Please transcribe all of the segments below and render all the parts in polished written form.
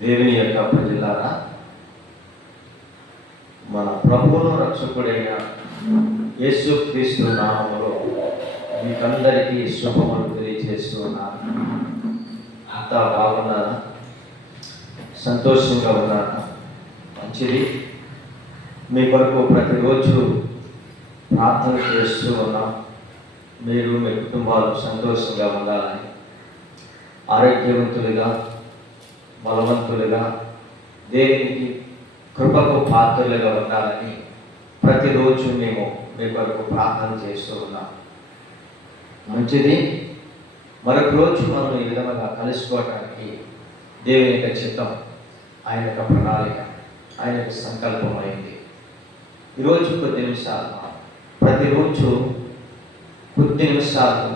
దేవుని యొక్క ప్రజలారా, మన ప్రభువును రక్షకుడైన యేసుక్రీస్తు నామములో మీకందరికీ శుభములు తెలియజేస్తూ ఉన్నాను. అంతా బాగున్నారా? సంతోషంగా ఉన్నారా? మంచిది. మీ కొరకు ప్రతిరోజు ప్రార్థన చేస్తూ ఉన్నాం. మీరు మీ కుటుంబాలు సంతోషంగా ఉండాలని, ఆరోగ్యవంతులుగా, బలవంతులుగా, దేవునికి కృపకు పాత్రలుగా ఉండాలని ప్రతిరోజు మేము మీ కొరకు ప్రార్థన చేస్తూ ఉన్నాం. మంచిది. మరొక రోజు మనం ఈ విధంగా కలుసుకోవడానికి దేవుని యొక్క చిత్తం, ఆయన యొక్క ప్రణాళిక, ఆయన యొక్క సంకల్పం అయింది. ఈరోజు కొద్ది నిమిషాలు, ప్రతిరోజు కొద్ది నిమిషాలు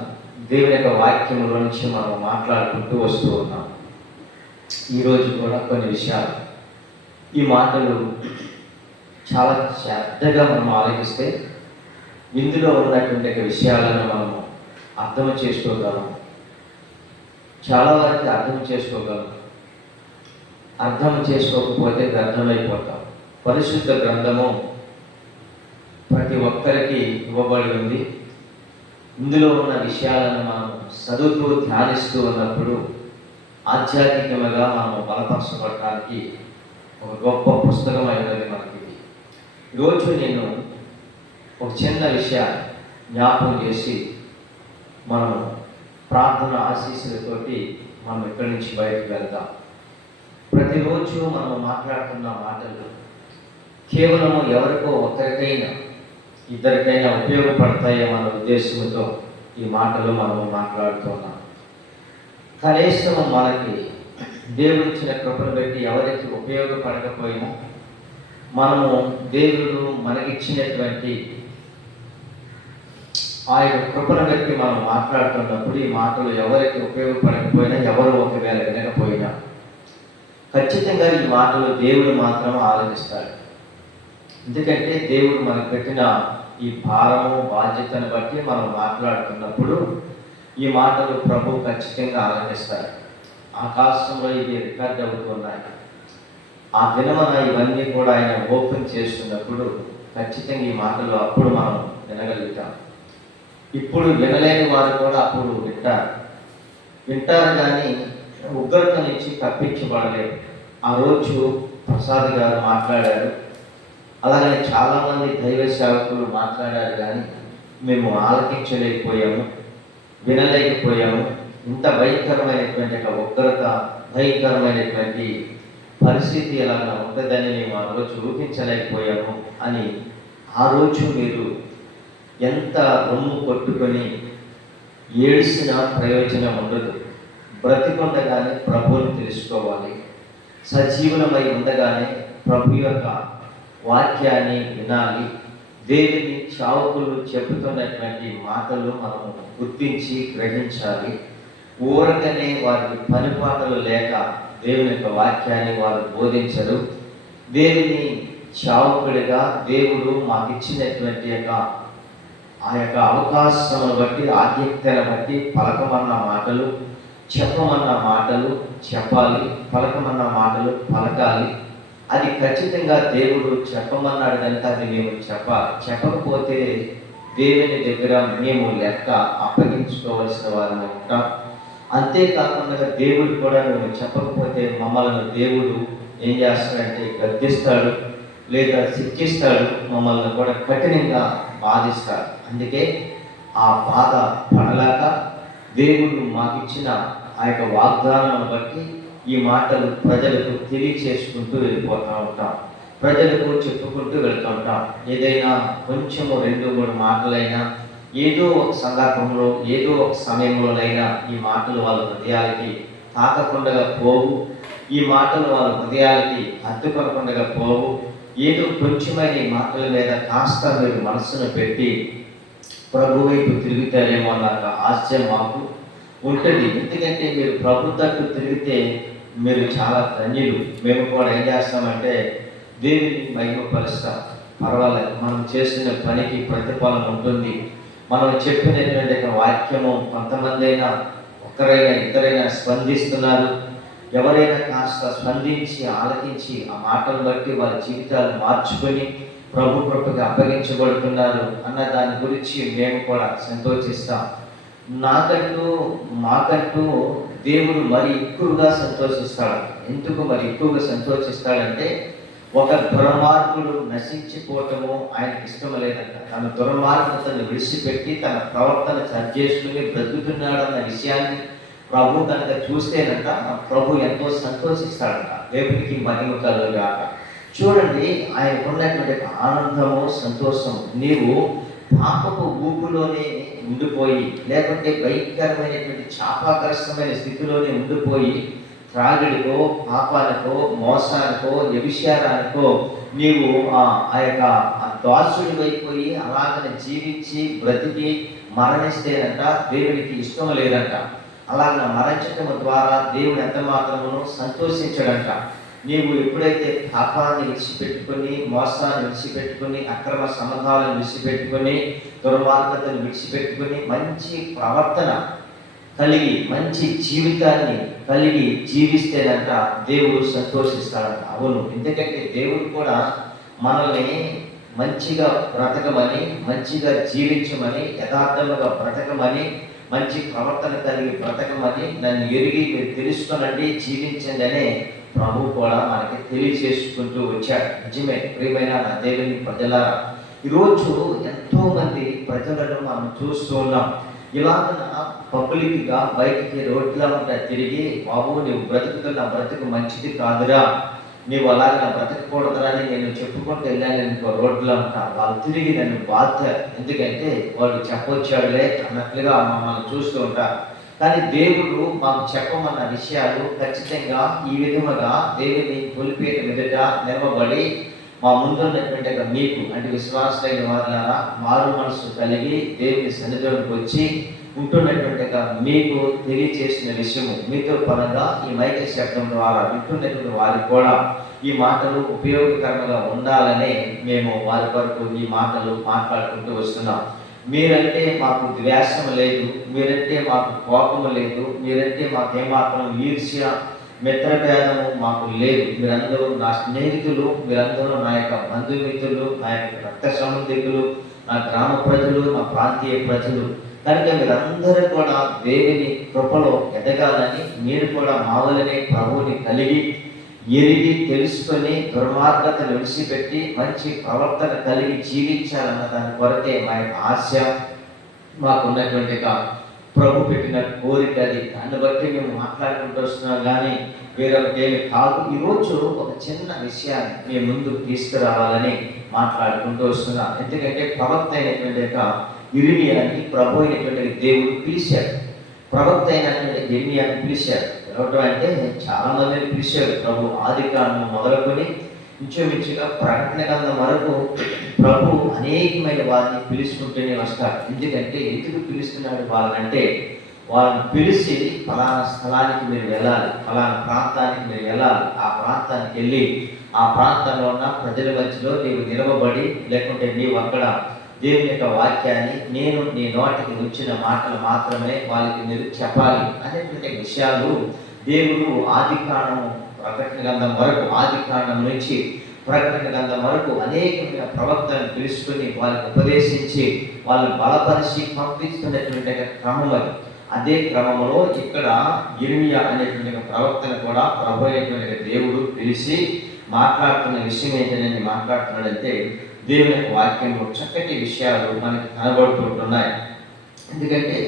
దేవుని యొక్క వాక్యంలో నుంచి మనం మాట్లాడుకుంటూ వస్తూ ఉన్నాం. ఈరోజు కూడా కొన్ని విషయాలు, ఈ మాటలు చాలా శ్రద్ధగా మనం ఆలోచిస్తే ఇందులో ఉన్నటువంటి విషయాలను మనము అర్థం చేసుకోగలం. చాలా వరకు అర్థం చేసుకోగలం. అర్థం చేసుకోకపోతే వ్యర్థమైపోతాం. పరిశుద్ధ గ్రంథము ప్రతి ఒక్కరికి ఇవ్వబడి ఉంది. ఇందులో ఉన్న విషయాలను మనం చదువుతూ ధ్యానిస్తూ ఉన్నప్పుడు ఆధ్యాత్మికంగా మనం బలపరచబడటానికి ఒక గొప్ప పుస్తకం అయినది మనకి. ఈరోజు నేను ఒక చిన్న విషయాన్ని జ్ఞాపకం చేసి మనము ప్రార్థన ఆశీస్సులతోటి మనం ఇక్కడి నుంచి బయటకు వెళ్తాం. ప్రతిరోజు మనం మాట్లాడుతున్న మాటలు కేవలము ఎవరికో ఒకరికైనా ఇద్దరికైనా ఉపయోగపడతాయేమన్న ఉద్దేశంతో ఈ మాటలు మనము మాట్లాడుతున్నాం. కనీసం మనకి దేవుడు ఇచ్చిన కృపను బట్టి ఎవరికి ఉపయోగపడకపోయినా మనము దేవుడు మనకిచ్చినటువంటి ఆ యొక్క కృపను బట్టి మనం మాట్లాడుతున్నప్పుడు ఈ మాటలు ఎవరికి ఉపయోగపడకపోయినా, ఎవరు ఒకవేళ వినకపోయినా ఖచ్చితంగా ఈ మాటలు దేవుడు మాత్రం ఆలోచిస్తాడు. ఎందుకంటే దేవుడు మనకు పెట్టిన ఈ భారము, బాధ్యతను బట్టి మనం మాట్లాడుతున్నప్పుడు ఈ మాటలు ప్రభు ఖచ్చితంగా ఆనందిస్తారు. ఆకాశంలో ఇవి రికార్డ్ అవుతున్నాయి. ఆ దినమున ఇవన్నీ కూడా ఆయన ఓపెన్ చేస్తున్నప్పుడు ఖచ్చితంగా ఈ మాటలు అప్పుడు మనం వినగలుగుతాం. ఇప్పుడు వినలేని వారు కూడా అప్పుడు వింటారు కానీ ఉగ్రత నుంచి తప్పించబడలేదు. ఆ రోజు ప్రసాద్ గారు మాట్లాడారు, అలాగే చాలామంది దైవ సేవకులు మాట్లాడారు, కానీ మేము ఆలకించలేకపోయాము, వినలేకపోయాము. ఇంత భయంకరమైనటువంటి ఒక ఉగ్రత, భయంకరమైనటువంటి పరిస్థితి ఎలాగా ఉంటుందని మేము ఆ రోజు ఊహించలేకపోయాము అని ఆ రోజు మీరు ఎంత రొమ్ము కొట్టుకొని ఏడ్చిన ప్రయోజనం ఉండదు. బ్రతికుండగానే ప్రభువుని తెలుసుకోవాలి. సజీవులమై ఉండగానే ప్రభు యొక్క వాక్యాన్ని వినాలి. దేవుని చావుకులు చెబుతున్నటువంటి మాటలు మనము గుర్తించి గ్రహించాలి. ఊరకనే వారికి పనిపాటలు లేక దేవుని యొక్క వాక్యాన్ని వారు బోధించరు. దేవుని చావుకుడిగా దేవుడు మాకు ఇచ్చినటువంటి ఆ యొక్క అవకాశమును బట్టి, ఆధిక్యతను బట్టి పలకమన్న మాటలు, చెప్పమన్న మాటలు చెప్పాలి, పలకమన్న మాటలు పలకాలి. అది ఖచ్చితంగా దేవుడు చెప్పమన్నాడు కనుక అది మేము చెప్పాలి. చెప్పకపోతే దేవుని దగ్గర మేము లెక్క అప్పగించుకోవాల్సిన వారిని ఉంటాం. అంతేకాకుండా దేవుడు కూడా మేము చెప్పకపోతే మమ్మల్ని దేవుడు ఏం చేస్తాడంటే గద్దిస్తాడు, లేదా శిక్షిస్తాడు, మమ్మల్ని కూడా కఠినంగా బాధిస్తాడు. అందుకే ఆ బాధ పడలేక దేవుడు మాకు ఇచ్చిన ఆ యొక్క వాగ్దానం బట్టి ఈ మాటలు ప్రజలకు తెలియచేసుకుంటూ వెళ్ళిపోతూ ఉంటాం, ప్రజలకు చెప్పుకుంటూ వెళ్తుంటాం. ఏదైనా కొంచెము 2-3 మాటలైనా ఏదో ఒక సందర్భంలో, ఏదో ఒక సమయంలోనైనా ఈ మాటలు వాళ్ళ హృదయాలకి తాకకుండా పోవు. ఈ మాటలు వాళ్ళ హృదయాలకి హత్తుకొనకుండా పోవు. ఏదో కొంచెమైన ఈ మాటల మీద కాస్త మీరు మనస్సును పెట్టి ప్రభు వైపు తిరుగుతారేమో అన్న ఆశయం మాకు ఉంటుంది. ఎందుకంటే మీరు ప్రభు తట్టు తిరిగితే మీరు చాలా ధన్యులు. మేము కూడా ఏం చేస్తామంటే దేవుని మహిమపరుస్తాం. పర్వాలేదు, మనం చేసిన పనికి ప్రతిఫలం ఉంటుంది. మనం చెప్పినటువంటి వాక్యము కొంతమంది అయినా, ఒకరైనా ఇద్దరైనా స్పందిస్తున్నారు, ఎవరైనా కాస్త స్పందించి ఆలకించి ఆ మాటలు బట్టి వారి జీవితాలు మార్చుకొని ప్రభు కృపకి అప్పగించబడుతున్నారు అన్న దాని గురించి మేము కూడా సంతోషిస్తాం. మాకంటూ దేవుడు మరి ఎక్కువగా సంతోషిస్తాడు. ఎందుకు మరి ఎక్కువగా సంతోషిస్తాడంటే, ఒక దుర్మార్గుడు నశించిపోవటము ఆయనకి ఇష్టం లేదంట. తన దుర్మార్గతను విడిచిపెట్టి తన ప్రవర్తన సరి చేసుకుని బ్రతుకుతున్నాడన్న విషయాన్ని ప్రభు కనుక చూస్తేనంట ప్రభు ఎంతో సంతోషిస్తాడంట. దేవునికి మహిమ కలుగుగాక. చూడండి, ఆయనకున్నటువంటి ఆనందము, సంతోషము. నీవు పాపపు ఊపులోనే ఉండిపోయి, లేకుంటే భయంకరమైనటువంటి చాపాగ్రస్తమైన స్థితిలోనే ఉండిపోయి త్రాగుడికో, పాపానికో, మోసానికో, వ్యభిచారానికో నీవు ఆ యొక్క దాసుడి అయిపోయి అలాగనే జీవించి బ్రతికి మరణిస్తేనంట దేవునికి ఇష్టం లేదంట. అలాగ మరణించటం ద్వారా దేవుడు ఎంత మాత్రమును సంతోషించడంట. నీవు ఎప్పుడైతే పాపాన్ని విడిచిపెట్టుకొని, మోసాన్ని విడిచిపెట్టుకొని, అక్రమ సంబంధాలను విడిచిపెట్టుకొని, దుర్మార్గతను విడిచిపెట్టుకొని మంచి ప్రవర్తన కలిగి మంచి జీవితాన్ని కలిగి జీవిస్తేనంట దేవుడు సంతోషిస్తాడంట. అవును, ఎందుకంటే దేవుడు కూడా మనల్ని మంచిగా బ్రతకమని, మంచిగా జీవించమని, యథార్థముగా బ్రతకమని, మంచి ప్రవర్తన కలిగి బ్రతకమని, నన్ను ఎరిగి మీరు తెలుసుకొనండి, జీవించండి అనే ప్రభు కూడా మనకి తెలియజేసుకుంటూ వచ్చాడు. నిజమే ప్రియమైన నా దేవుని ప్రజలారా, ఈరోజు ఎంతో మంది ప్రజలను మనం చూస్తూ ఉన్నాం. ఇలాగ పబ్లిక్గా బయటికి రోడ్లా ఉంటా తిరిగి, బాబు నువ్వు బ్రతుకుతున్న బ్రతుకు మంచిది కాదురా, నీవు అలాగే నా బ్రతకకూడదురా అని నేను చెప్పుకుంటూ వెళ్ళాను ఇంకో రోడ్లో ఉంటా. వాళ్ళు తిరిగి నన్ను బాధ్యత, ఎందుకంటే వాడు చెప్పొచ్చాడులే అన్నట్లుగా మమ్మల్ని చూస్తూ ఉంటారు. కానీ దేవుడు మాకు చెప్పమన్న విషయాలు ఖచ్చితంగా ఈ విధముగా దేవుని కొలిపేట మీదట నిలవబడి మా ముందున్నటువంటి మీకు అంటే విశ్వాసమైన వారులారా మారు మనసు కలిగి దేవుని సన్నిధిలోకి వచ్చి ఉంటున్నటువంటి మీకు తెలియచేసిన విషయము మీతో పరంగా ఈ మైక శబ్దం ద్వారా వింటున్నటువంటి వారికి కూడా ఈ మాటలు ఉపయోగకరంగా ఉండాలని మేము వారి వరకు ఈ మాటలు మాట్లాడుకుంటూ వస్తున్నాం. మీరంటే మాకు ద్వేషం లేదు, మీరంటే మాకు కోపము లేదు, మీరంటే మాకేమాత్రం ఈర్ష్య మిత్రభేదము మాకు లేదు. మీరందరూ నా స్నేహితులు, మీరందరూ నా యొక్క బంధుమిత్రులు, నా యొక్క రక్త సంబంధికులు, నా గ్రామ ప్రజలు, నా ప్రాంతీయ ప్రజలు. కనుక మీరందరూ కూడా దేవుని కృపలో ఎదగాలని, మీరు కూడా మావలనే ప్రభువుని కలిగి ఎరిగి తెలుసుకొని దుర్మార్గతను విడిచిపెట్టి మంచి ప్రవర్తన కలిగి జీవించాలన్న దాని కొరకే మా యొక్క ఆశ, మాకున్నటువంటి ప్రభు పెట్టిన కోరిక అది. దాన్ని బట్టి మేము మాట్లాడుకుంటూ వస్తున్నాం, కానీ వేరొకటి ఏమి కాదు. ఈరోజు ఒక చిన్న విషయాన్ని మీ ముందు తీసుకురావాలని మాట్లాడుకుంటూ వస్తున్నాం. ఎందుకంటే ప్రవక్త అయినటువంటి యొక్క ఇర్మియాని ప్రభు అయినటువంటి దేవుడు పిలిచాడు. ప్రవక్త అయినటువంటి ఇర్మియాని పిలిచాడు. ఎవరు అంటే చాలా మందిని పిలిచాడు ప్రభు. ఆదికాండం మొదలుకొని ఇంచుమించుగా ప్రకటన గ్రంథం వరకు ప్రభు అనేకమైన వారిని పిలుచుకుంటూనే వస్తాడు. ఎందుకు పిలుస్తున్నాడు వాళ్ళనంటే, వాళ్ళని పిలిచి ఫలానా స్థలానికి మీరు వెళ్ళాలి, ఫలానా ప్రాంతానికి మీరు వెళ్ళాలి, ఆ ప్రాంతానికి వెళ్ళి ఆ ప్రాంతంలో ఉన్న ప్రజల మధ్యలో నీవు నిలవబడి, లేకుంటే నీవు అక్కడ దేవుని యొక్క వాక్యాన్ని నేను నీ నోటికి వచ్చిన మాటలు మాత్రమే వాళ్ళకి మీరు చెప్పాలి అనేటువంటి విషయాలు దేవుడు ప్రకటన గ్రంథం వరకు, ఆదికాండం నుంచి ప్రకటన గ్రంథం వరకు అనేకమైన ప్రవక్తలను పిలుచుకొని వాళ్ళకి ఉపదేశించి వాళ్ళని బలపరిచి పంపిస్తున్నటువంటి క్రమం అది. అదే క్రమంలో ఇక్కడ ఇర్మియా అనేటువంటి ప్రవక్తను కూడా ప్రభు అయినటువంటి దేవుడు పిలిచి మాట్లాడుతున్న విషయం ఏంటనేది మాట్లాడుతున్నాడంటే, దేవుని యొక్క వాక్యంలో చక్కటి విషయాలు మనకి కనబడుతుంటున్నాయి. ఎందుకంటే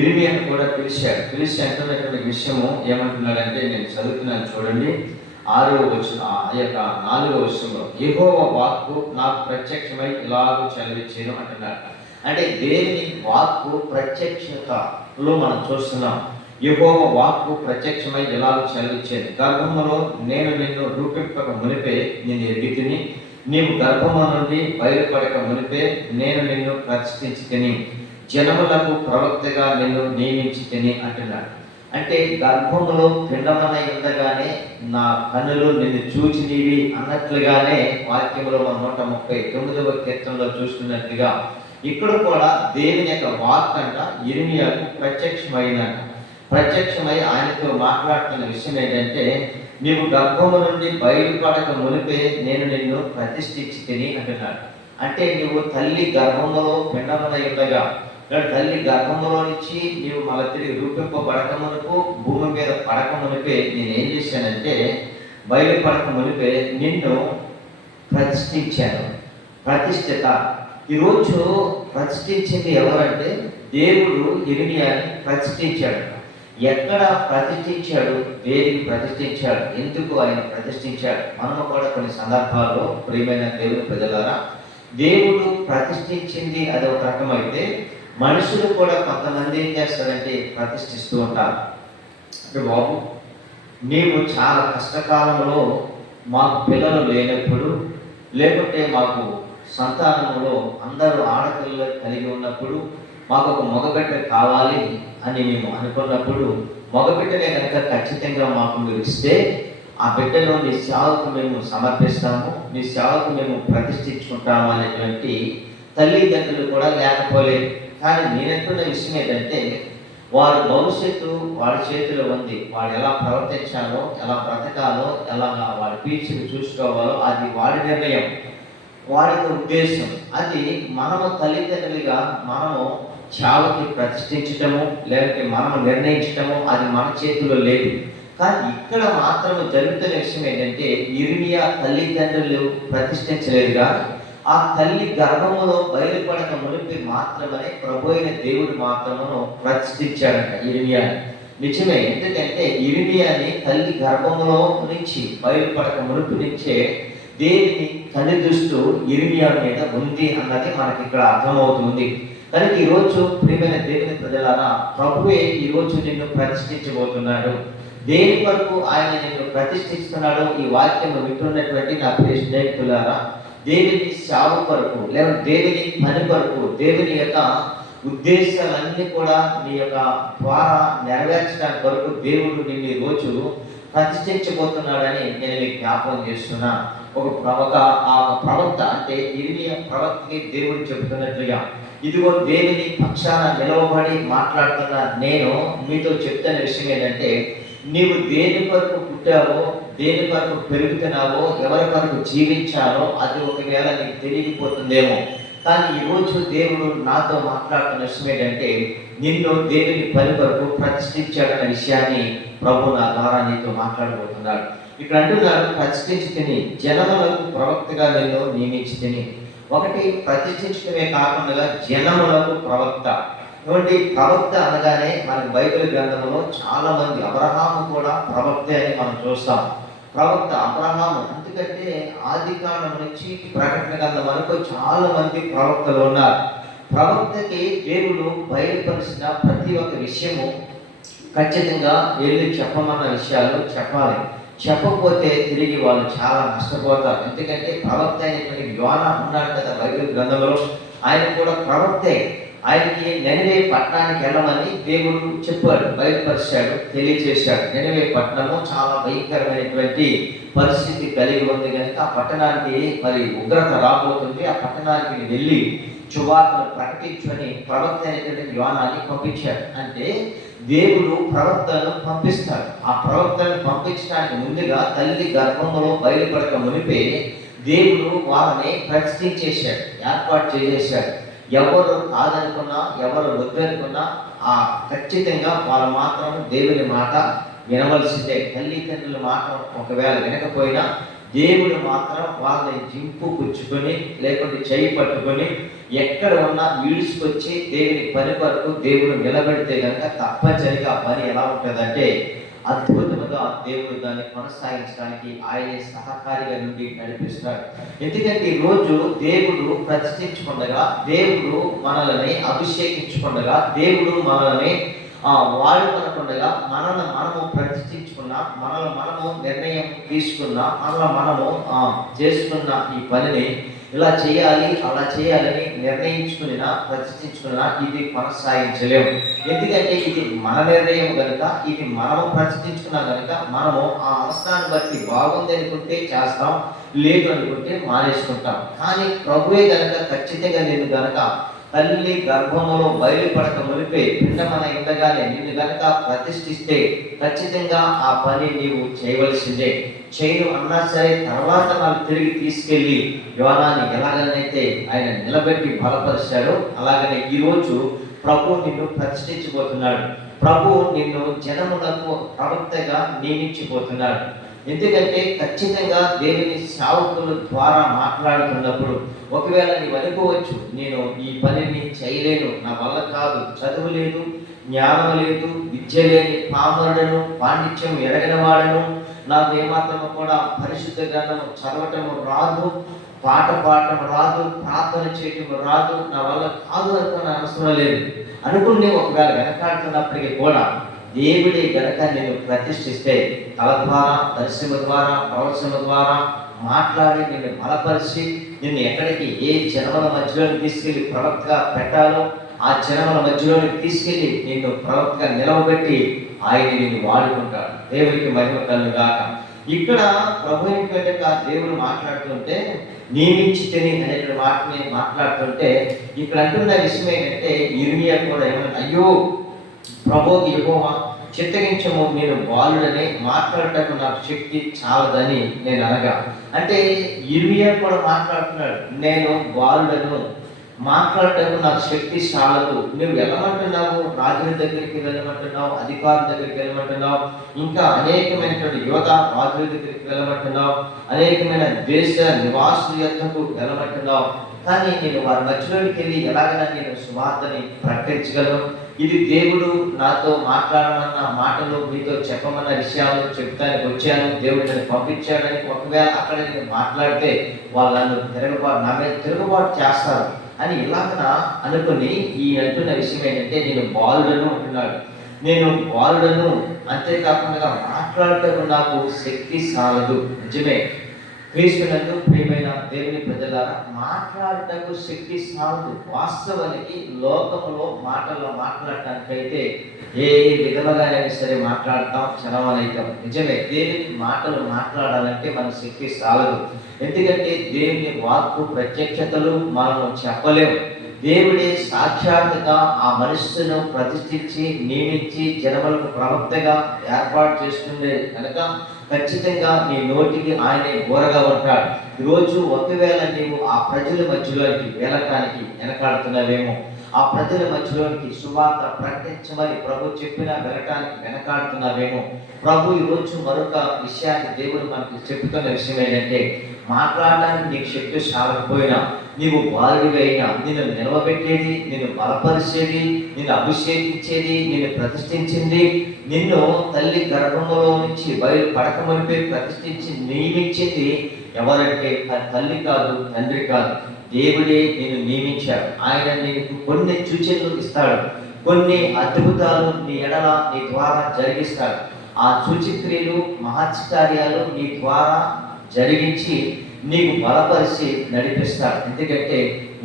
ఇర్మియాను కూడా పిలిచి అంటున్నటువంటి విషయము ఏమంటున్నాడంటే, నేను చదువుతున్నాను చూడండి, 6వ వచనం, ఆ యొక్క 4వ వచనంలో యెహోవా వాక్కు నాకు ప్రత్యక్షమై ఇలాగూ చదివించాను అంటున్నాడు. అంటే దేవుని వాక్కు ప్రత్యక్షతలో మనం చూస్తున్నాం. యెహోవా వాక్కు ప్రత్యక్షమై ఇలాగూ చదివించాను, గర్భములో నేను నిన్ను రూపింపక మునిపే నేను ఎరిగితిని, నీవు గర్భము నుండి బయలుపడక మునిపే నేను నిన్ను ప్రతిష్ఠించి తిని, జనములకు ప్రవక్తగా నిన్ను నియమించి తిని అంటున్నాడు. అంటే గర్భములో పిండమనై ఉండగానే నా కన్నులు నిన్ను చూచినవి అన్నట్లుగానే వాక్యంలో మన 139వ కీర్తనలో చూస్తున్నట్లుగా ఇక్కడ కూడా దేవుని యొక్క వాక్ అంట ఇర్మియాకు ప్రత్యక్షమైందంట. ప్రత్యక్షమై ఆయనతో మాట్లాడుతున్న విషయం ఏంటంటే, నీవు గర్భము నుండి బయలుపడక మునిపే నేను నిన్ను ప్రతిష్ఠించి తిని అంటున్నాడు. అంటే నువ్వు తల్లి గర్భములో పిండమునై ఉండగా, తల్లి గర్భములో నుంచి నీవు మళ్ళీ తిరిగి రూపింపబడక మునుపు, భూమి మీద పడక మునిపే నేను ఏం చేశానంటే, బయలుపడక మునిపే నిన్ను ప్రతిష్ఠించాను. ప్రతిష్ఠిత. ఈరోజు ప్రతిష్ఠించింది ఎవరంటే, దేవుడు యిర్మీయాని ప్రతిష్ఠించాడు. ఎక్కడ ప్రతిష్ఠించాడు? దేనికి ప్రతిష్ఠించాడు? ఎందుకు ఆయన ప్రతిష్ఠించాడు? మనము కూడా కొన్ని సందర్భాల్లో ప్రియమైన దేవుని ప్రజలారా, దేవుడు ప్రతిష్ఠించింది అది ఒక రకమైతే, మనుషులు కూడా కొంతమంది ఏం చేస్తారంటే ప్రతిష్ఠిస్తూ ఉంటారు. అంటే బాబు, నీవు చాలా కష్టకాలంలో మాకు పిల్లలు లేనప్పుడు, లేకుంటే మాకు సంతానంలో అందరూ ఆడపిల్లలు కలిగి ఉన్నప్పుడు, మాకు ఒక మగబిడ్డ కావాలి అని మేము అనుకున్నప్పుడు, మగబిడ్డనే కనుక ఖచ్చితంగా మాకు మీరు ఇస్తే, ఆ బిడ్డను నీ సేవకు మేము సమర్పిస్తాము, నీ సేవకు మేము ప్రతిష్ఠించుకుంటాము అనేటువంటి తల్లిదండ్రులు కూడా లేకపోలేదు. కానీ నేనంటున్న విషయం ఏంటంటే, వారి భవిష్యత్తు వాడి చేతిలో ఉంది. వాడు ఎలా ప్రవర్తించాలో, ఎలా బ్రతకాలో, ఎలా వాడి పీల్చిని చూసుకోవాలో అది వాడి నిర్ణయం, వాడి ఉద్దేశం. అది మనము తల్లిదండ్రులుగా మనము చావుకి ప్రతిష్ఠించటము, లేకపోతే మనము నిర్ణయించటము అది మన చేతిలో లేదు. కానీ ఇక్కడ మాత్రం జరుగుతున్న విషయం ఏంటంటే, యిర్మీయా తల్లిదండ్రులు ప్రతిష్ఠించలేదు, కానీ ఆ తల్లి గర్భములో బయలుపడక మునిపి మాత్రమే ప్రభు అయిన దేవుడు మాత్రమును ప్రతిష్ఠించాడంట యిర్మీయాని. నిజమే. ఎందుకంటే యిర్మీయాని తల్లి గర్భములో నుంచి బయలుపడక మునిపి నుంచే దేవుని కని దృష్టి యిర్మీయా మీద ఉంది అన్నది మనకి ఇక్కడ అర్థమవుతుంది. కనుక ఈరోజు ప్రియమైన దేవుని ప్రజలారా, ప్రభువే ఈరోజు నిన్ను ప్రతిష్ఠించబోతున్నాడు. దేని వరకు ఆయన నిన్ను ప్రతిష్ఠిస్తున్నాడు? ఈ వాక్యం వింటున్నటువంటి నా ప్రియ స్నేహితులారా, దేవుని సేవ కొరకు, లేదా దేవుని పని కొరకు, దేవుని యొక్క ఉద్దేశాలన్నీ కూడా నీ యొక్క ద్వారా నెరవేర్చడానికి కొరకు దేవుడు నిన్ను రోజు ప్రతిష్ఠించబోతున్నాడని నేను మీకు జ్ఞాపకం చేస్తున్నా. ఒక ప్రవక్త అంటే యిర్మీయా ప్రవక్తకి దేవుడు చెబుతున్నట్లుగా, ఇదిగో దేవుని పక్షాన నిలవబడి మాట్లాడుతున్న నేను మీతో చెప్తున్న విషయం ఏంటంటే, నీవు దేని కొరకు పుట్టావో, దేని కొరకు పెరుగుతున్నావో, ఎవరి కొరకు జీవించాలో అది ఒకవేళ నీకు తెలియకపోతుందేమో. కానీ ఈరోజు దేవుడు నాతో మాట్లాడుతున్న విషయం ఏంటంటే, నిన్ను దేవుని పని కొరకు ప్రతిష్ఠించాడన్న విషయాన్ని ప్రభు నా ద్వారా నీతో మాట్లాడబోతున్నాడు. ఇక్కడ అంటున్నాడు, ప్రతిష్ఠించి తిని జనములకు ప్రవక్తగా నిన్ను నియమించి తిని. ఒకటి ప్రతిష్ఠించడమే కాకుండా జనములకు ప్రవక్త. కాబట్టి ప్రవక్త అనగానే మన బైబిల్ గ్రంథంలో చాలా మంది, అబ్రహాము కూడా ప్రవక్తే అని మనం చూస్తాం. ప్రవక్త అబ్రహాము, ఎందుకంటే ఆది కాండం నుంచి ప్రకటన గ్రంథం వరకు చాలా మంది ప్రవక్తలు ఉన్నారు. ప్రవక్తకి దేవుడు బయలుపరిచిన ప్రతి ఒక్క విషయము ఖచ్చితంగా వెళ్ళి చెప్పమన్న విషయాలు చెప్పాలి. చెప్పకపోతే తిరిగి వాళ్ళు చాలా నష్టపోతారు. ఎందుకంటే ప్రవక్త అయినటువంటి యోనా ఉన్నాడు కదా బైబిల్ గ్రంథంలో, ఆయన కూడా ప్రవక్తే. ఆయనకి నెనవే పట్టణానికి వెళ్ళమని దేవుడు చెప్పాడు, బయలుపరిచాడు, తెలియజేశాడు. నెనవే పట్టణము చాలా భయంకరమైనటువంటి పరిస్థితి కలిగి ఉంది కనుక ఆ పట్టణానికి మరి ఉగ్రత రాబోతుంది, ఆ పట్టణానికి వెళ్ళి సువార్తను ప్రకటించని ప్రవక్త అయినటువంటి యోనాని పంపించాడు. అంటే దేవుడు ప్రవక్తను పంపిస్తాడు. ఆ ప్రవక్తను పంపించడానికి ముందుగా తల్లి గర్భంలో బయలుపడక మునిపే దేవుడు వాళ్ళని ప్రతిష్ఠించేశాడు, ఏర్పాటు చేసేశాడు. ఎవరు కాదనుకున్నా, ఎవరు వద్దనుకున్నా ఆ ఖచ్చితంగా వాళ్ళు మాత్రం దేవుని మాట వినవలసిందే. తల్లిదండ్రుల మాట ఒకవేళ వినకపోయినా దేవుడు మాత్రం వాళ్ళని జింపు పుచ్చుకొని, లేకుంటే చేయి పట్టుకొని ఎక్కడ ఉన్నా ఈడ్చుకొచ్చి దేవుని పని వరకు దేవుడు నిలబెడితే కనుక తప్పనిసరిగా ఆ పని ఎలా ఉంటుందంటే అద్భుతముగా దేవుడు దాన్ని కొనసాగించడానికి ఆయనే సహకారిగా నుండి నడిపిస్తున్నాడు. ఎందుకంటే ఈరోజు దేవుడు ప్రతిష్ఠించుకుండగా, దేవుడు మనల్ని అభిషేకించుకుండగా, దేవుడు మనల్ని వాడుకొనకుండగా, మనల్ని మనము ప్రతిష్ఠించుకున్న, మనల్ని మనము నిర్ణయం తీసుకున్న, మనల్ని మనము చేసుకున్న ఈ పనిని ఇలా చేయాలి, అలా చేయాలని నిర్ణయించుకున్నా, ప్రతిష్ఠించుకున్నా ఇది కొనసాగించలేము. ఎందుకంటే ఇది మన నిర్ణయం కనుక, ఇది మనము ప్రతిష్ఠించుకున్నా కనుక మనము ఆ అవసరాన్ని బట్టి బాగుంది అనుకుంటే చేస్తాం, లేదు అనుకుంటే మానేసుకుంటాం. కానీ ప్రభువే కనుక ఖచ్చితంగా నేను కనుక తల్లి గర్భములో బయలుపడక మునిపే పిండమన ఉండగానే నిన్ను గనక ప్రతిష్ఠిస్తే ఖచ్చితంగా ఆ పని నీవు చేయవలసిందే. చేయను అన్నా సరే తర్వాత వాళ్ళు తిరిగి తీసుకెళ్ళి యోనాని ఎలాగనైతే ఆయన నిలబెట్టి బలపరిచాడో అలాగనే ఈరోజు ప్రభు నిన్ను ప్రతిష్ఠించబోతున్నాడు. ప్రభు నిన్ను జనములకు ప్రవక్తగా నియమించబోతున్నాడు. ఎందుకంటే ఖచ్చితంగా దేవుని సేవకుల ద్వారా మాట్లాడుతున్నప్పుడు ఒకవేళ నీవు అనుకోవచ్చు, నేను ఈ పనిని చేయలేను, నా వల్ల కాదు, చదువు లేదు, జ్ఞానం లేదు, విద్య లేని పామరుడను, పాండిత్యం ఎరగిన వాడను, నాకు ఏమాత్రము కూడా పరిశుద్ధ గ్రంథము చదవటము రాదు, పాట పాడటం రాదు, ప్రార్థన చేయటం రాదు, నా వల్ల కాదు అనుకున్న అవసరం లేదు అనుకుని ఒకవేళ వెనకాడుతున్నప్పటికీ కూడా దేవుడే గనక నేను ప్రతిష్ఠిస్తే తల ద్వారా, దర్శన ద్వారా, ప్రవచన ద్వారా మాట్లాడి నిన్ను బలపరిచి నిన్ను ఎక్కడికి ఏ జనముల మధ్యలోకి తీసుకెళ్ళి ప్రవక్తగా పెట్టాలో ఆ జనముల మధ్యలోకి తీసుకెళ్ళి నిన్ను ప్రవక్తగా నిలవబెట్టి ఆయన నిన్ను వాడుకుంటాడు. దేవునికి మహిమ కలుగుగాక. ఇక్కడ ప్రభు ఏంటంటే దేవుడు మాట్లాడుతుంటే నియమించితిని అనేటువంటి మాటని మాట్లాడుతుంటే ఇక్కడ అంటున్న విషయం ఏంటంటే ఇర్మియా కూడా ఏమన్నా, అయ్యో ప్రభువుకి యెహోవా చిత్తగించము, నేను బాలుడని మాట్లాడటకు నాకు శక్తి చాలదని నేను అనగా, అంటే ఇర్మియా కూడా మాట్లాడుతున్నాడు, నేను బాలుడను, మాట్లాడటకు నాకు శక్తి చాలదు. నువ్వు వెళ్ళమంటున్నావు, రాజుల దగ్గరికి వెళ్ళమంటున్నావు, అధికారుల దగ్గరికి వెళ్ళమంటున్నావు, ఇంకా అనేకమైనటువంటి యువత రాజుల దగ్గరికి వెళ్ళమంటున్నావు, అనేకమైన దేశ నివాసుల యొద్దకు వెళ్ళమంటున్నావు, కానీ నేను వారి మధ్యలోకి వెళ్ళి ఎలాగైనా నేను సువార్తని ప్రకటించగలను. ఇది దేవుడు నాతో మాట్లాడమన్న మాటలు, మీతో చెప్పమన్న విషయాలు చెప్తానికి వచ్చాను, దేవుడు నన్ను పంపించాడని ఒకవేళ అక్కడ నేను మాట్లాడితే వాళ్ళు నన్ను నా మీద తిరుగుబాటు చేస్తారు అని ఇలాగన అనుకుని ఈ అంటున్న విషయం ఏంటంటే నేను బాలుడను అంటున్నాడు. నేను బాలుడను, అంతేకాకుండా మాట్లాడటకు నాకు శక్తి సాలదు. నిజమే, క్రీస్తునందు ప్రియమైన దేవుని ప్రజలారా, మాట్లాడటకు శక్తి సాలదు. వాస్తవానికి లోకములో మాటల్లో మాట్లాడటానికైతే ఏ విధముగానైనా సరే మాట్లాడతాం, చదవనైతాం. నిజమే, దేవుని మాటలు మాట్లాడాలంటే మన శక్తి సాలదు. ఎందుకంటే దేవుని వాక్కు ప్రత్యక్షతలు మనము చెప్పలేము. దేవుడే సాక్షాత్తుగా ఆ మనుష్యును ప్రతిష్ఠించి నియమించి జనములకు ప్రవక్తగా ఏర్పాటు చేస్తుండే కనుక ఖచ్చితంగా నీ నోటికి ఆయనే బోరగా ఉంటాడు. ఈరోజు ఒకవేళ నీవు ఆ ప్రజల మధ్యలోకి వెళ్ళటానికి వెనకాడుతున్నావేమో, ఆ ప్రజల మధ్యలోనికి సువార్త ప్రకటించమని ప్రభు చెప్పినా వెళ్ళటానికి వెనకాడుతున్నావేమో, ప్రభు ఈరోజు మరొక విషయాన్ని దేవుడు మనకు చెప్తున్న విషయం ఏంటంటే, మాట్లాడడానికి నీకు శక్తి చాలకపోయినా, నీవు బాలుడివైనా నిన్ను నిలవబెట్టేది, నిన్ను బలపరిచేది, నిన్ను అభిషేకించేది, నిన్ను ప్రతిష్ఠించింది, నిన్ను తల్లి గర్భంలో నుంచి బయలు పడకమనిపై ప్రతిష్ఠించి నియమించింది ఎవరంటే తల్లి కాదు, తండ్రి కాదు, దేవుడే నిన్ను నియమించాడు. ఆయన నీకు కొన్ని సూచనలు ఇస్తాడు, కొన్ని అద్భుతాలు నీ ఎడల నీ ద్వారా జరిగిస్తాడు. ఆ సూచక్రియలు, మహత్కార్యాలు నీ ద్వారా జరిగించి నీకు బలపరిచి నడిపిస్తాడు. ఎందుకంటే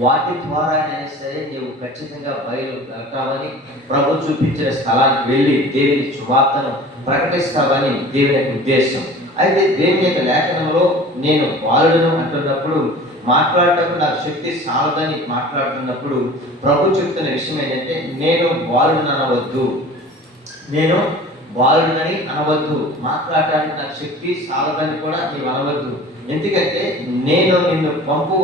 వాటి ద్వారా అయినా సరే నీవు ఖచ్చితంగా బయలు వెళ్తావని, ప్రభు చూపించిన స్థలానికి వెళ్ళి దేవుని సువార్తను ప్రకటిస్తావని దేవుని యొక్క ఉద్దేశం. అయితే దేవుని యొక్క లేఖనంలో నేను బాలుడను అంటున్నప్పుడు, మాట్లాడటం నాకు శక్తి సాలదని మాట్లాడుతున్నప్పుడు ప్రభు చెప్తున్న విషయం ఏంటంటే, నేను బాలుడని అనవద్దు, నేను బాలుడని అనవద్దు, మాట్లాడటానికి నాకు శక్తి సాలదని కూడా నీవు అనవద్దు. ఎందుకంటే నేను నిన్ను పంపు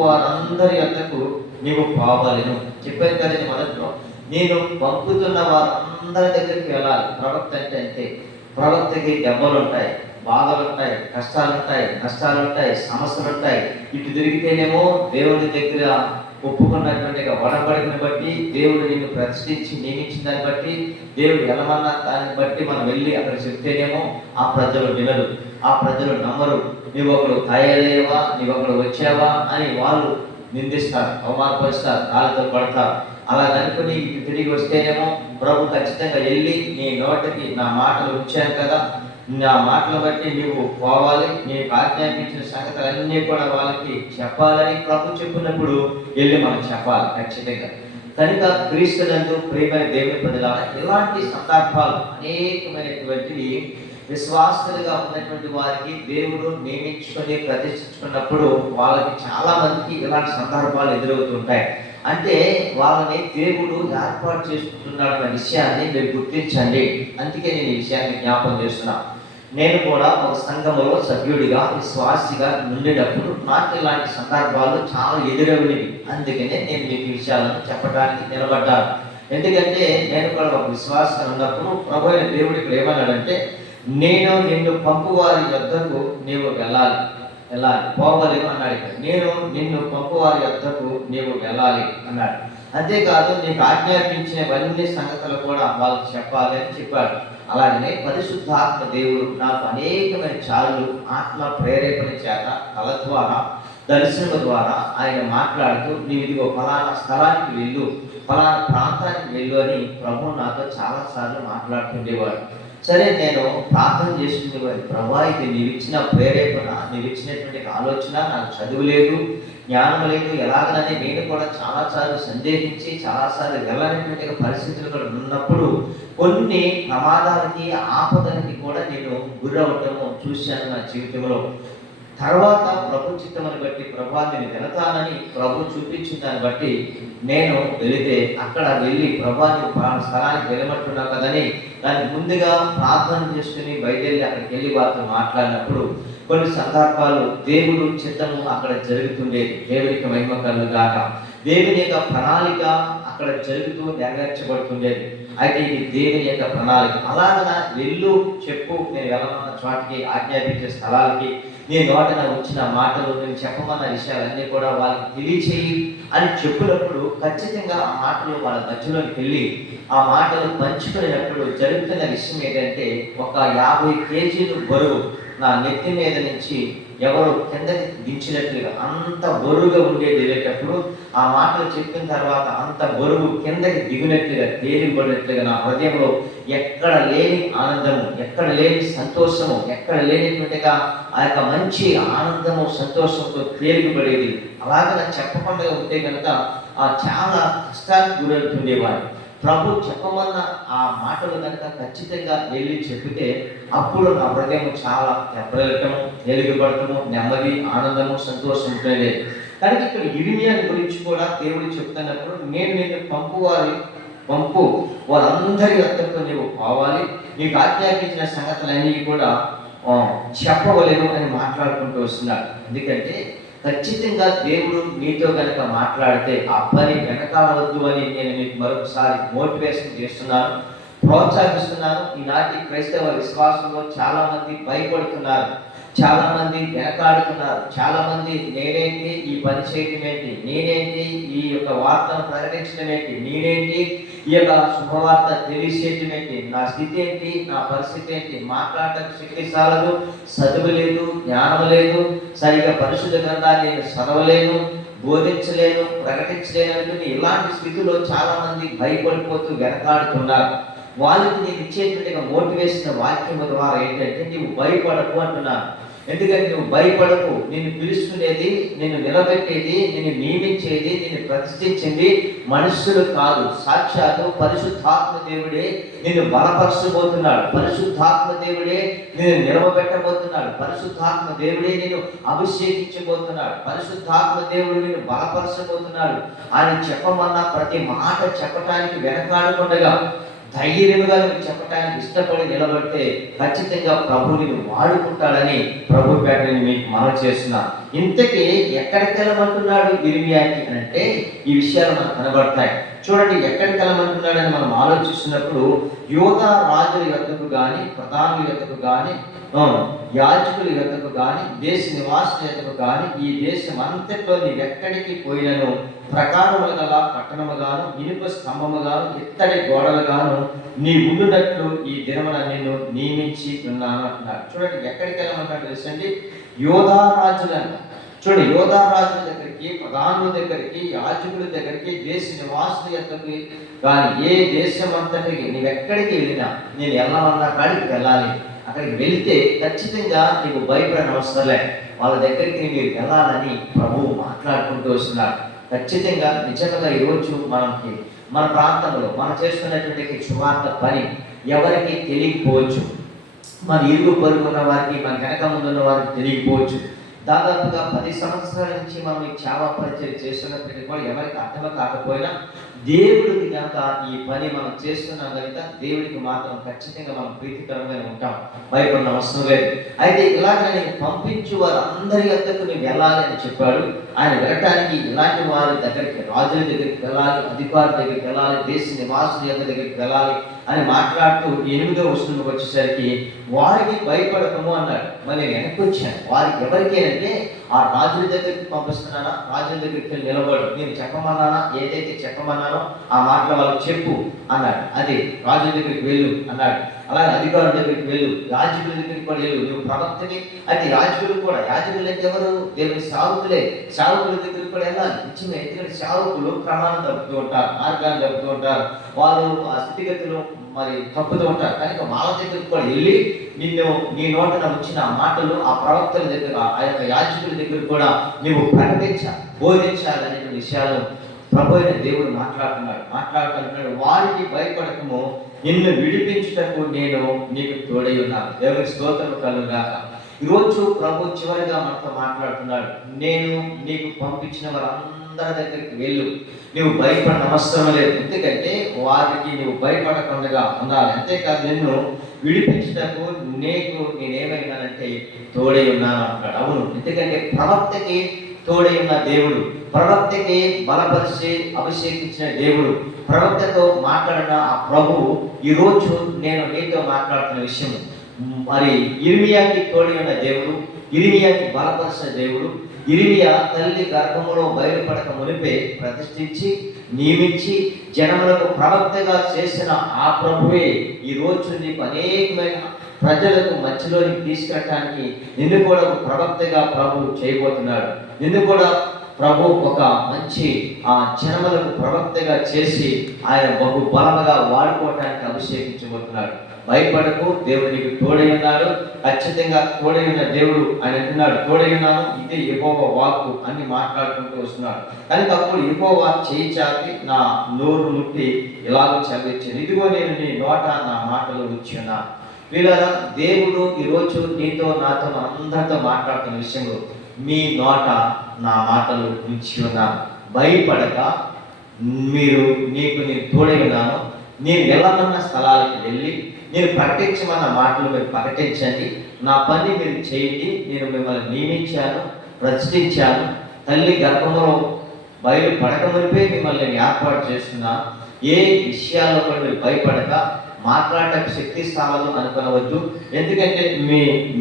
వారందరి యొద్దకు నీవు పోవాలను చెప్పాను కదండి మొదట్లో. నేను పంపుతున్న వారందరి దగ్గరికి వెళ్ళాలి. ప్రవక్త అంటే అంతే. ప్రవక్తకి దెబ్బలు ఉంటాయి, బాధలు ఉంటాయి, కష్టాలు ఉంటాయి, నష్టాలు ఉంటాయి, సమస్యలు ఉంటాయి. ఇటు తిరిగితేనేమో దేవుడి దగ్గర ఒప్పుకున్నటువంటి వడబడిని బట్టి, దేవుడు నిన్ను ప్రతిష్ఠించి నియమించిన దాన్ని బట్టి, దేవుడు ఎలమన్న దాన్ని బట్టి మనం వెళ్ళి అక్కడ చెప్తేనేమో ఆ ప్రజలు వినరు, ఆ ప్రజలు నమ్మరు. నీవొకడు తయారయ్యావా, నీవొకడు వచ్చావా అని వాళ్ళు నిందిస్తారు, అవమానపరుస్తారు, కాళ్ళతో పడతారు. అలా అనుకుని తిరిగి వస్తేనేమో ప్రభు ఖచ్చితంగా వెళ్ళి నీ నోటికి నా మాటలు ఉంచాను కదా, నా మాటలు బట్టి నీవు పోవాలి, నీకు ఆజ్ఞాపించిన సంగతులన్నీ కూడా వాళ్ళకి చెప్పాలని ప్రభు చెప్పినప్పుడు వెళ్ళి మనం చెప్పాలి ఖచ్చితంగా. కనుక క్రీస్తునందు ప్రియమైన దేవుని ప్రజలారా, ఇలాంటి సందర్భాలు అనేకమైనటువంటివి విశ్వాసులుగా ఉన్నటువంటి వారికి దేవుడు నియమించుకొని ప్రతిష్ఠించుకున్నప్పుడు వాళ్ళకి చాలా మందికి ఇలాంటి సందర్భాలు ఎదురవుతుంటాయి. అంటే వాళ్ళని దేవుడు ఏర్పాటు చేసుకుంటున్నాడు అన్న విషయాన్ని మీరు గుర్తించండి. అందుకే నేను ఈ విషయాన్ని జ్ఞాపకం చేస్తున్నా. నేను కూడా ఒక సంఘములో సభ్యుడిగా విశ్వాసిగా నుండినప్పుడు నాకు ఇలాంటి సందర్భాలు చాలా ఎదురవునివి. అందుకనే నేను మీకు ఈ విషయాలను చెప్పడానికి నిలబడ్డాను. ఎందుకంటే నేను కూడా ఒక విశ్వాసం ఉన్నప్పుడు ప్రభు అయిన దేవుడు ఇక్కడ ఏమన్నాడంటే, నేను నిన్ను పంపువారి యొద్దకు నీవు వెళ్ళాలి పోవలేను అన్నాడు. నేను నిన్ను పంపువారి యొద్దకు నీవు వెళ్ళాలి అన్నాడు. అంతేకాదు నీకు ఆజ్ఞాపించినవన్నీ సంగతులు కూడా వాళ్ళకి చెప్పాలి అని చెప్పాడు. అలాగనే పరిశుద్ధాత్మ దేవుడు నాకు అనేకమైన చాలు ఆత్మ ప్రేరేపణ చేత కళ ద్వారా దర్శనం ద్వారా ఆయన మాట్లాడుతూ నీవు ఇదిగో ఫలానా స్థలానికి వెళ్ళు, ఫలానా ప్రాంతానికి వెళ్ళు అని ప్రభు నాతో చాలాసార్లు మాట్లాడుతుండేవాడు. సరే, నేను ప్రార్థన చేసుకునేవాడు, ప్రభా ఇది నీవు ఇచ్చిన ప్రేరేపణ, నీవు ఇచ్చినటువంటి ఆలోచన, నాకు చదువు లేదు, జ్ఞానం లేదు, ఎలాగనని నేను కూడా చాలాసార్లు సందేహించి చాలాసార్లు వెళ్ళనటువంటి పరిస్థితులు కూడా ఉన్నప్పుడు కొన్ని ప్రమాదాలకి ఆపదలకి కూడా నేను గురవటము చూశాను నా జీవితంలో. తర్వాత ప్రభు చిత్తమని బట్టి ప్రభా నేను వెళతానని ప్రభు చూపించిన దాన్ని బట్టి నేను వెళితే అక్కడ వెళ్ళి ప్రభాని స్థలానికి వెళ్ళమంటున్నా కదని దాన్ని ముందుగా ప్రార్థన చేసుకుని బయలుదేరి అక్కడికి వెళ్ళి వారితో మాట్లాడినప్పుడు కొన్ని సందర్భాలు దేవుడు చిత్తము అక్కడ జరుగుతుండేది. దేవునికి మహిమ కలుగుగాక. దేవుని యొక్క ప్రణాళిక అక్కడ జరుగుతూ నెరవేర్చబడుతుండేది. అయితే ఇది దేవుని యొక్క ప్రణాళిక. అలాగనా వెళ్ళు, చెప్పు, నేను వెళ్ళమన్న చోటికి, ఆజ్ఞాపించే స్థలాలకి, నీ నోటన వచ్చిన మాటలు, నేను చెప్పమన్న విషయాలన్నీ కూడా వాళ్ళకి తెలియచేయి అని చెప్పినప్పుడు ఖచ్చితంగా ఆ మాటలు వాళ్ళ మధ్యలోకి వెళ్ళి ఆ మాటలు పంచుకునేటప్పుడు జరుగుతున్న విషయం ఏంటంటే, ఒక 50 కేజీలు బరువు నా నెత్తి మీద నుంచి ఎవరు కిందకి దించినట్లుగా అంత బరువుగా ఉండేది. వెళ్ళేటప్పుడు ఆ మాటలు చెప్పిన తర్వాత అంత బరువు కిందకి దిగినట్లుగా, తేలిపడినట్లుగా నా హృదయంలో ఎక్కడ లేని ఆనందము, ఎక్కడ లేని సంతోషము, ఎక్కడ లేనిటువంటిగా ఆ యొక్క మంచి ఆనందము సంతోషంతో తేలికపడేది. అలాగే నాకు చెప్పకుండా ఉంటే కనుక చాలా కష్టానికి గురవుతుండేవాడు. ప్రభు చెప్పమన్న ఆ మాటలు కనుక ఖచ్చితంగా వెళ్ళి చెప్పితే అప్పుడు నా హృదయం చాలా ఎప్పటికము, తేలికపడటము, నెమ్మది, ఆనందము, సంతోషం ఉంటుంది. కానీ ఇక్కడ ఇర్మియా గురించి కూడా దేవుడు చెప్తున్నప్పుడు, నేను నిన్ను పంపు వారందరి వద్దకు నీవు పోవాలి, నీకు ఆజ్ఞాపించిన సంగతులన్నీ కూడా చెప్పవలేను అని మాట్లాడుకుంటూ వస్తున్నాడు. ఎందుకంటే ఖచ్చితంగా దేవుడు మీతో కనుక మాట్లాడితే ఆ పని వెనకాలవద్దు అని నేను మీకు మరొకసారి మోటివేషన్ చేస్తున్నాను, ప్రోత్సహిస్తున్నాను. ఈనాటి క్రైస్తవ విశ్వాసంలో చాలా మంది భయపడుతున్నారు, చాలా మంది వెనకాడుతున్నారు, చాలా మంది నేనేంటి ఈ పని చేయటం ఏంటి, నేనేంటి ఈ యొక్క వార్తను ప్రకటించడం ఏంటి, నేనేంటి ఈ యొక్క శుభవార్త తెలియచేయటం ఏంటి, నా స్థితి ఏంటి, నా పరిస్థితి ఏంటి, మాట్లాడటం శక్తి చాలదు, చదువు లేదు, జ్ఞానం లేదు, సరిగా పరిశుద్ధ గ్రంథాన్ని నేను చదవలేను, బోధించలేను, ప్రకటించలేను అనుకుని ఇలాంటి స్థితిలో చాలా మంది భయపడిపోతూ వెనకాడుతున్నారు. వాళ్ళకి నేను ఇచ్చేటువంటి మోటివేషన్ వాక్యం ద్వారా ఏంటంటే, నీవు భయపడకు అంటున్నాను. ఎందుకంటే నువ్వు భయపడకు, నిన్ను పిలుచుకునేది, నిన్ను నిలబెట్టేది, నిన్ను నియమించేది, నిన్ను ప్రతిష్ఠించింది మనుషులు కాదు, సాక్షాత్తు పరిశుద్ధాత్మ దేవుడే నిన్ను బలపరచబోతున్నాడు, పరిశుద్ధాత్మ దేవుడే నిన్ను నిలవబెట్టబోతున్నాడు, పరిశుద్ధాత్మ దేవుడే నిన్ను అభిషేకించబోతున్నాడు, పరిశుద్ధాత్మ దేవుడు నిన్ను బలపరచబోతున్నాడు అని చెప్పమన్నా ప్రతి మాట చెప్పటానికి వెనకాడకుండా ధైర్యంగా నువ్వు చెప్పడానికి ఇష్టపడి నిలబడితే ఖచ్చితంగా ప్రభుని వాడుకుంటాడని ప్రభు పేటని మీకు మనవి చేస్తున్నా. ఇంతకీ ఎక్కడికి వెళ్ళమంటున్నాడు ఇర్మియాకి అంటే ఈ విషయాలు మనకు కనబడతాయి. చూడండి, ఎక్కడికి వెళ్ళమంటున్నాడని మనం ఆలోచిస్తున్నప్పుడు యోధా రాజుల యొద్దకు కానీ, ప్రధానుల యొద్దకు కానీ, యాజకుల యొద్దకు కానీ, దేశ నివాసుల యొద్దకు కానీ, ఈ దేశం అంతట్లో నీవెక్కడికి పోయినను ప్రకారములు గల పట్టణముగాను, ఇనుప స్తంభముగాను, ఇత్తడి గోడలుగాను నీ ఉండునట్లు ఈ దినమున నిన్ను నియమించి ఉన్నాను అంటున్నాడు. చూడండి, ఎక్కడికి వెళ్ళమంటాడు తెలుసండి, యోధా రాజులను. చూడండి, యోధా రాజుల దగ్గరికి, ప్రధానుల దగ్గరికి, యాజకుల దగ్గరికి, దేశ నివాసుల యొద్దకు కానీ, ఏ దేశం అంతటికి నీవెక్కడికి వెళ్ళినా, నేను వెళ్ళమన్నా కాడికి వెళ్ళాలి, అక్కడికి వెళ్తే ఖచ్చితంగా నీకు భయపడిన అవసరంలే, వాళ్ళ దగ్గరికి మీరు వెళ్ళాలని ప్రభువు మాట్లాడుకుంటూ వస్తున్నారు. ఖచ్చితంగా నిజంగా ఈరోజు మన ప్రాంతంలో మనం చేస్తున్నటువంటి సువార్త పని ఎవరికి తెలియకపోవచ్చు, మన ఇరుగు పొరుగున్న వారికి, మన వెనక ముందున్న వారికి తెలియకపోవచ్చు. దాదాపుగా 10 సంవత్సరాల నుంచి మనం ఈ సేవా పరిచయం చేస్తున్నప్పటికీ కూడా ఎవరికి అర్థం కాకపోయినా దేవుడికి కనుక ఈ పని మనం చేస్తున్నాం కనుక దేవుడికి మాత్రం ఖచ్చితంగా మనం ప్రీతికరంగానే ఉంటాం, భయపడిన అవసరం లేదు. అయితే ఇలాగ నేను పంపించు వారు అందరి వద్దకు నేను వెళ్ళాలి అని చెప్పాడు. ఆయన వెళ్ళటానికి ఇలాంటి వారి దగ్గరికి, రాజుల దగ్గరికి వెళ్ళాలి, అధికారుల దగ్గరికి వెళ్ళాలి, దేశ నివాసుల దగ్గరికి వెళ్ళాలి అని మాట్లాడుతూ 8వ వచనంలోకి వచ్చేసరికి వారికి భయపడకము అన్నాడు. మరి నేను వెనక్కి వచ్చాను. వారికి ఎవరికి అంటే ఆ రాజుల దగ్గరికి పంపిస్తున్నానా, రాజుల దగ్గరికి వెళ్ళి నిలబడు, నేను చెప్పమన్నానా, ఏదైతే చెప్పమన్నానో ఆ మాటలు వాళ్ళకి చెప్పు అన్నాడు. అది రాజుల దగ్గరికి వెళ్ళు అన్నాడు. అలాగే అధికారుల దగ్గరికి వెళ్ళు, యాజకుల దగ్గరికి కూడా వెళ్ళు, నువ్వు ప్రవక్తని. అయితే యాజకులు కూడా, యాజకులు అంటే ఎవరు? దేవుని సేవకులే. సేవకుల దగ్గరికి కూడా వెళ్ళాలి నిజమే. ఎందుకంటే సేవకులు ప్రమాణం తప్పుతూ ఉంటారు, మార్గాన్ని తప్పుతూ ఉంటారు, వాళ్ళు ఆ స్థితిగతులు మరి తప్పుతూ ఉంటారు. కనుక వాళ్ళ దగ్గరికి కూడా వెళ్ళి నీ నోటన వచ్చిన మాటలు ఆ ప్రవక్తల దగ్గర, ఆ యొక్క యాజకుల దగ్గర కూడా నువ్వు ప్రకటించాలి, బోధించాలనే విషయాలు ప్రభు అయిన దేవుడు మాట్లాడుతున్నాడు. వారికి భయపడకము, నిన్ను విడిపించుటకు నేను నీకు తోడై ఉన్నాను. దేవుని స్తోత్రం కలుగుగాక. ఈరోజు ప్రభు చివరిగా మనతో మాట్లాడుతున్నాడు. నేను నీకు పంపించిన వారందరి దగ్గరికి వెళ్ళు, నువ్వు భయపడిన అవసరం లేదు. ఎందుకంటే వారికి నువ్వు భయపడకుండా ఉండాలి. అంతేకాదు నిన్ను విడిపించుటకు నేనేమైనానంటే తోడై ఉన్నాను అంటాడు. అవును, ఎందుకంటే ప్రవక్తకి తోడై ఉన్న దేవుడు, ప్రవక్తకి బలపరిచి అభిషేకించిన దేవుడు, ప్రవక్తతో మాట్లాడిన ఆ ప్రభువు ఈరోజు నేను నీతో మాట్లాడుతున్న విషయం మరి ఇర్మియాకి తోడై ఉన్న దేవుడు, ఇర్మియాకి బలపరిచిన దేవుడు, ఇర్మియా తల్లి గర్భములో బయలుపడక మునిపే ప్రతిష్ఠించి నియమించి జనములకు ప్రవక్తగా చేసిన ఆ ప్రభువే ఈరోజు నీకు అనేకమైన ప్రజలకు మధ్యలోనికి తీసుకెళ్ళటానికి నిన్ను కూడా ఒక ప్రవక్తగా ప్రభు చేయబోతున్నాడు. నిన్ను కూడా ప్రభు ఒక మంచి ఆ జనములకు ప్రవక్తగా చేసి ఆయన బహు బలముగా వాడుకోవటానికి అభిషేకించబోతున్నాడు. భయపడకు, దేవుడు నీకు తోడై ఉన్నాడు. ఖచ్చితంగా తోడై ఉన్న దేవుడు ఆయన అంటున్నాడు, తోడై ఉన్నాను, ఇదే యెహోవా వాక్కు అని మాట్లాడుకుంటూ వస్తున్నాడు. కనుక అప్పుడు యెహోవా చేయి చాపి నా నోరు ముట్టి ఇలాగ చదివించాను, ఇదిగో నేను నీ నోట నా మాటలు ఉంచి ఉన్నాను. వీళ్ళ దేవుడు ఈరోజు నీతో నాతో మనందరితో మాట్లాడుతున్న విషయంలో మీ నోట నా మాటలు ఉంచి ఉన్నాను. భయపడక, నేను తోడై ఉన్నాను. నేను వెళ్ళమన్న స్థలాలకు వెళ్ళి నేను ప్రకటించమన్న మాటలు మీరు ప్రకటించండి, నా పని మీరు చేయండి. నేను మిమ్మల్ని నియమించాను, ప్రతిష్ఠించాను, తల్లి గర్భంలో బయలుపడక మునిపే మిమ్మల్ని నేను ఏర్పాటు చేస్తున్నాను. ఏ విషయాల్లో కూడా మీరు భయపడక మాట్లాడటం శక్తి స్థానాలు అనుకోవద్దు. ఎందుకంటే మీ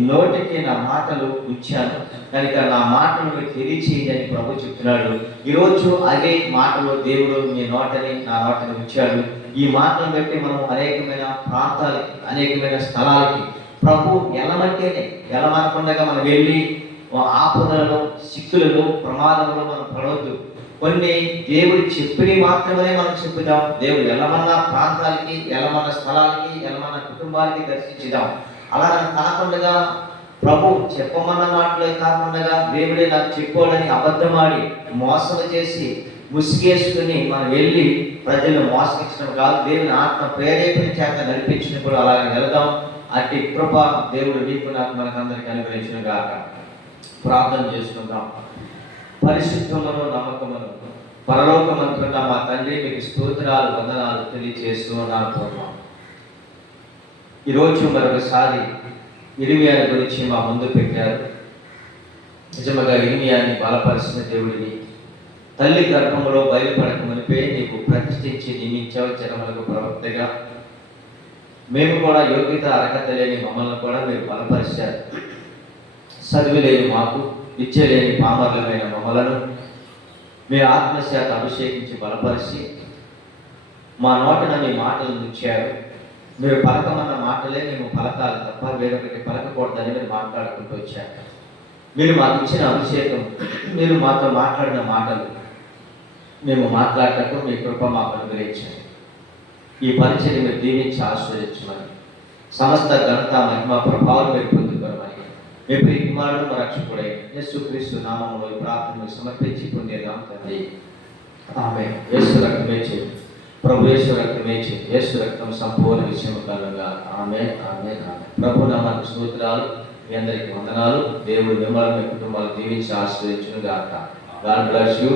నోటికి నా మాటలు ఉంచాను కనుక నా మాటలు మీరు తెలియచేయని ప్రభు చెప్తున్నాడు. ఈరోజు అదే మాటలు దేవుడు మీ నోటని నా నోటని ఉంచాడు. ఈ మాటలు బట్టి మనం అనేకమైన ప్రాంతాలకి, అనేకమైన స్థలాలకి ప్రభు వెళ్ళమనకుండా మనం వెళ్ళి ఆపదలలో, సిక్కులలో, ప్రమాదంలో మనం పడవద్దు. కొన్ని దేవుడు చెప్పినవి మాత్రమే మనం చెప్పుదాం. దేవుడు వెళ్ళమన్న ప్రాంతాలకి, వెళ్ళమన్న స్థలాలకి, వెళ్ళమన్న కుటుంబాలకి దర్శించుదాం. అలా కాకుండా ప్రభు చెప్పమన్న మాటలే కాకుండా దేవుడే నాకు చెప్పాడని అబద్ధమాడి మోసం చేసి ముసుగేసుకుని మనం వెళ్ళి ప్రజలు మోసగించడం కాదు. దేవుని ఆత్మ ప్రేరేపణ చేత నడిపించినప్పుడు అలాగే వెళదాం. అట్టి కృప దేవుడు నీకు నాకు మనకందరికీ అనుగ్రహించిన గాక. ప్రార్థన చేసుకుందాం. పరిశుద్ధమును నమ్మకమును పరలోకమంతున్న మా తండ్రి, మీకు స్తోత్రాలు, వందనాలు తెలియజేస్తూ ఉన్నాను. ఈరోజు మరొకసారి ఇర్మియాని గురించి మా ముందు పెట్టారు. నిజంగా ఇర్మియాని బలపరిచిన దేవుడిని, తల్లి గర్భంలో బయలుపడక మునిపే నీకు ప్రతిష్ఠించి నియమించావు జనములకు ప్రవక్తగా. మేము కూడా యోగ్యత అర్హత లేని మమ్మల్ని కూడా మీరు బలపరిచారు. చదువు లేని మాకు, విద్య లేని పామరులమైన మమ్మలను మీ ఆత్మశాత అభిషేకించి బలపరిచి మా నోటన మీ మాటలు ఉంచారు. మీరు పలకమన్న మాటలే మేము పలకాలి తప్ప వేరొకటి పలకకూడదని మీరు మాట్లాడుకుంటూ వచ్చారు. మీరు మాకు ఇచ్చిన అభిషేకం, మీరు మాతో మాట్లాడిన మాటలు మేము మాట్లాడటకు మీ కృప మాకు అనుగ్రహించండి. ఈ పరిచయం మీరు దీవించి ఆశ్రయించమని, సమస్త ఘనత, మహిమ, ప్రభావం మీరు పొందుకోమని మీ ప్రియ కుమారుడు మా రక్షకుడై యేసుక్రీస్తు నామములో ఈ ప్రార్థన సమర్పించి పొందేదాం తండ్రి. ఆమేన్. యేసు రక్తమే చేయి, ప్రభు యేసు రక్తమే చేయి, యేసు రక్తం సంపూర్ణ విషయం కలుగా. ఆమేన్, ఆమేన్, ఆమేన్. ప్రభు నామానికి స్తోత్రాలు. మీ అందరికీ వందనాలు. దేవుడు మిమ్మల్ని మీ కుటుంబాలు దీవించి ఆశీర్వదించును గాక. God bless you.